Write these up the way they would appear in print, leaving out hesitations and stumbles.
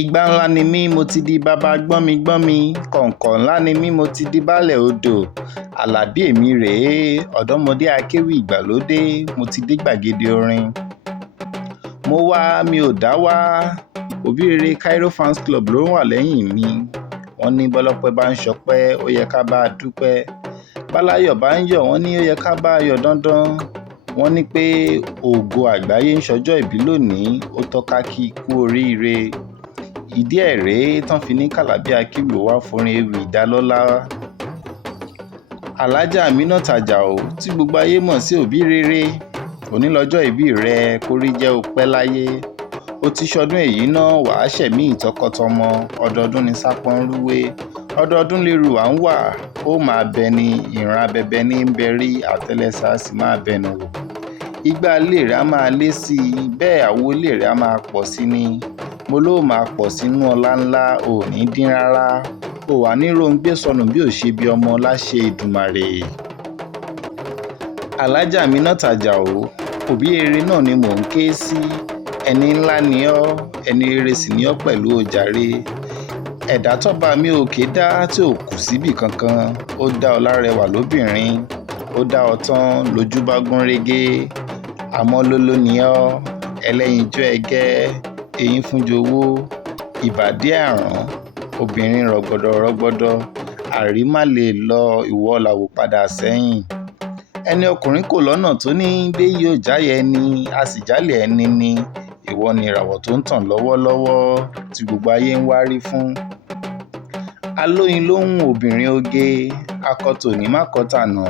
Igba ńlá ni mí mo ti di bàbá gbọ́nmi-gbọ́nmi, kọ̀ǹkọ̀ ńlá ni mí mo ti di baálẹ̀ odò. Àlàbí èmi rèé, ọ̀dọ́mọdé akéwì ìgbàlódé, mo ti dé gbàgede orin. Mo wá mi ò dá wá, Òbírere Cairo Fans Club ló wà lẹ́yìn mi. Wọ́n ní bọ́lọ́pẹ́ bá ń ṣọpẹ́, ó yẹ ká bá a dúpẹ́. Báláyọ̀ bá ń yọ̀, wọ́n ní ó yẹ ká bá a yọ̀ dandan. Wọ́n ní pé ògo àgbáyé ń ṣọjọ́ ìbí lónìí, ó tọ́ka kí i kú oríire. Ìdí ẹ̀ rèé tán fi ní k'Àlàbí Akéwì wá forin ewì ìdálọ́lá. Alájà Aminat Àjàó tí gbogbo ayé mọ̀ sí Òbírere, òní lọ́jọ́ ìbí rẹ, kórí jẹ́ ó pẹ́ láyé. Ó ti ṣọdún èyí náà, wàá ṣẹ̀mí ìtọkọtọmọ, ọdọọdún ni sápọ́n ń rúwé, ọdọọdún lérù à ń wà, ó máa bẹ ni ìran abẹbẹ ní ń bẹ rí, àtẹ́lẹsẹ̀ á sì máa bẹnu wò. Igbá ilé rẹ̀ á máa lé sí i, bẹ́ẹ̀ àwo ilé rẹ̀ á máa pọ̀ sí ni. Mo ló máa pọ̀ sínú ọlá ńlá, ò ní dín rárá, ò wà ní róńgbé sọnù bí ò ṣe bí ọmọ láṣẹ Èdùmàrè. Alájà Aminat Àjàó, Òbírere náà ni mò ń ké sí. Ẹni ńlá ni ọ́, ẹni rere sì ni ọ́ pẹ̀lú òjàre. Ẹ̀dá tọ́ba mi òkè dá tí ò kù síbì kankan, ó dá ọ lárẹwà lóbìnrin, ó dá ọ tán lójú bá gún régé. Àmọ́ lóló ni ọ́, ẹlẹ́yinjú ẹgẹ́, eyín fún jowó, ìbàdí àrán, obìnrin rọ̀gbọ̀dọ̀, àrí má lè lọ ìwọ làwò padà sẹ́yìn. Ẹni ọkùnrin kò lọ́nà tó ní dé yóò jáyẹ ẹni, a sì jálẹ̀ ẹni ni. Ìwọ ni ìràwọ̀ tó ń tàn lọ́wọ́lọ́wọ́ tí gbogbo ayé ń wárí fún. Alóyin lóhùn obìnrin oge, akọtò ní mákọtànà.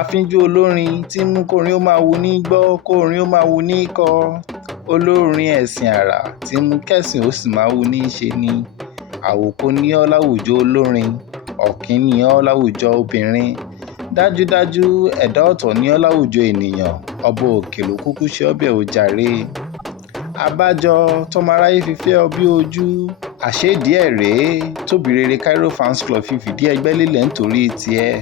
Afínjú olórin tí mú kórin ó máa wu ní gbọ́, kórin ó máa wu ní kọ. Olórin ẹ̀sìn àrà tí mú kẹ́sìn ó sì máa wu ní ṣe ni. Àwòkọ́ ní ọ́ láwùjọ olórin, ọ̀kín ní ọ́ láwùjọ obìnrin. Dájúdájú ẹ̀dá ọ̀tọ̀ ní ọ́ láwùjọ ènìyàn, ọba òkè ló kúkú ṣe ọ́ bẹ́ẹ̀ ó jàre. Abájọ tọmọ aráyé fi fẹ́ ọ bí ojú, àṣédì ẹ̀ rèé t'Òbírere Cairo Fans Club fi fìdí ẹgbẹ́ lélẹ̀ nítorí tiẹ̀,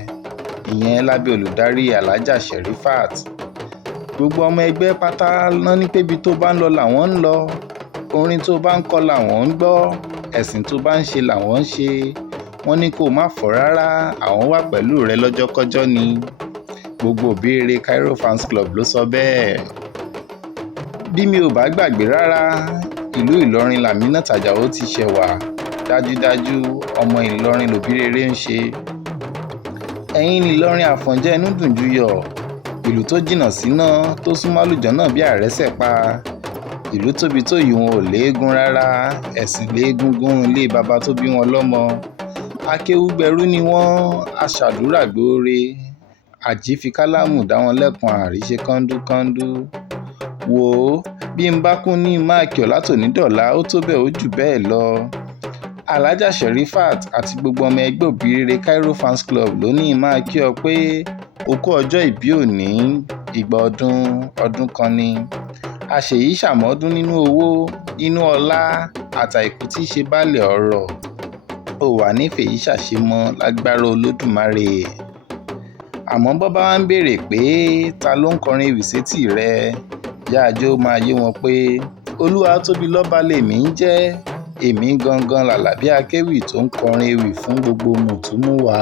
ìyẹn lábẹ́ olùdarí Alájà Sherifat. Gbogbo ọmọ ẹgbẹ́ pátá ná ní pé ibi tó bá ń lọ làwọn ń lọ, orin tó bá ń kọ làwọn ń gbọ́, ẹ̀sìn tó bá ń ṣe làwọn ń ṣe. Wọ́n ní kó má fọ̀ rárá, àwọn wà pẹ̀lú rẹ lọ́jọ́kọ́jọ́ ni. Gbogbo Òbírere Cairo Fans Club ló sọ bẹ́ẹ̀. Bí mi ò bá gbàgbé rárá, ìlú Ìlọrin l'Aminat Àjàó ti ṣẹ̀ wá. Dájúdájú ọmọ Ìlọrin l'Òbírere ń ṣe. Ẹ̀yin ní Ìlọrin àfọ̀njá inú dùn juyọ̀, ìlú tó jìnnà síná tó súnmọ́ àlùjànnà bí àrẹ́sẹ̀ pa. Ìlú tóbi tó yìí wọn ò léegun rárá, ẹ̀sìn léegúngún ilé baba tó bí wọn lọ́mọ. Akéwúgbẹrú ni wọ́n, aṣàdúrà gbóore, àjí fi kálámù dá wọn lẹ́kun àríṣe kọ́ńdúkọ́ńdú. Wò ó, bí n bá kún ní máàkì ọ̀ látòní dọ̀la, ó tó bẹ́ẹ̀ ó jù bẹ́ẹ̀ lọ. Alájà Sherifat àti gbogbo ọmọ ẹgbẹ́ Òbírere Cairo Fans Club ló ní máa kí ọ pé o kú ọjọ́ ìbí òní, ìgbà ọdún kan ni. Àṣèyí ṣàmọ́dún nínú owó, nínú ọlá, àtàìkú tí í ṣe baálẹ̀ ọrọ̀. Ó wà nífẹ̀ẹ́ yìí ṣàṣemọ́ lágbára Olódùmarè. Àmọ́ bọ́ bá wá ń béèrè pé ta ló ń kọrin ewì sétí rẹ, yáàjó máa yé wọn pé Olúwa tóbi lọ́ba lèmi ń jẹ́, èmi gangan l'Àlàbí Akéwì tó ń kọrin ewì fún gbogbo mùtúmùwà.